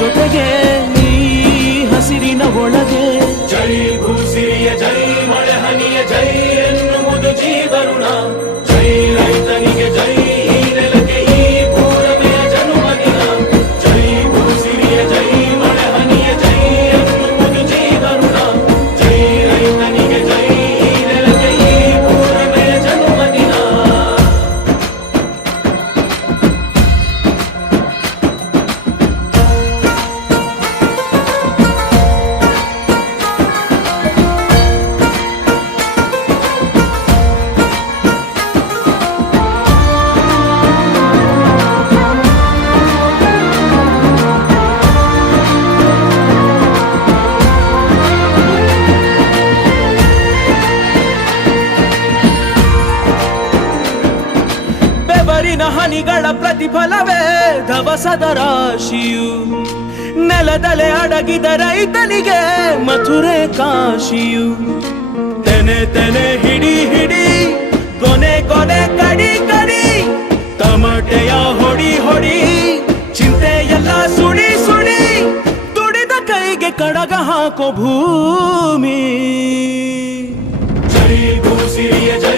说的眼。ಬೆವರಿನ ಹನಿಗಳ ಪ್ರತಿಫಲವೇ ಧವಸದ ರಾಶಿಯು. ನೆಲದಲೆ ಅಡಗಿದ ರೈತನಿಗೆ ಮಥುರೆ ಕಾಶಿಯು. ತೆನೆ ತೆನೆ ಹಿಡಿ ಹಿಡಿ, ಕೊನೆ ಕೊನೆ ಕಡಿ ಕಡಿ, ತಮಟೆಯ ಹೊಡಿ ಹೊಡಿ ಚಿಂತೆ ಎಲ್ಲ ಸುಡಿ ಸುಡಿ ದುಡಿದ ಕೈಗೆ ಕಡಗ ಹಾಕೋ ಭೂಮಿ. ಜೈ ಭೂಸಿರಿಯ ಜೈ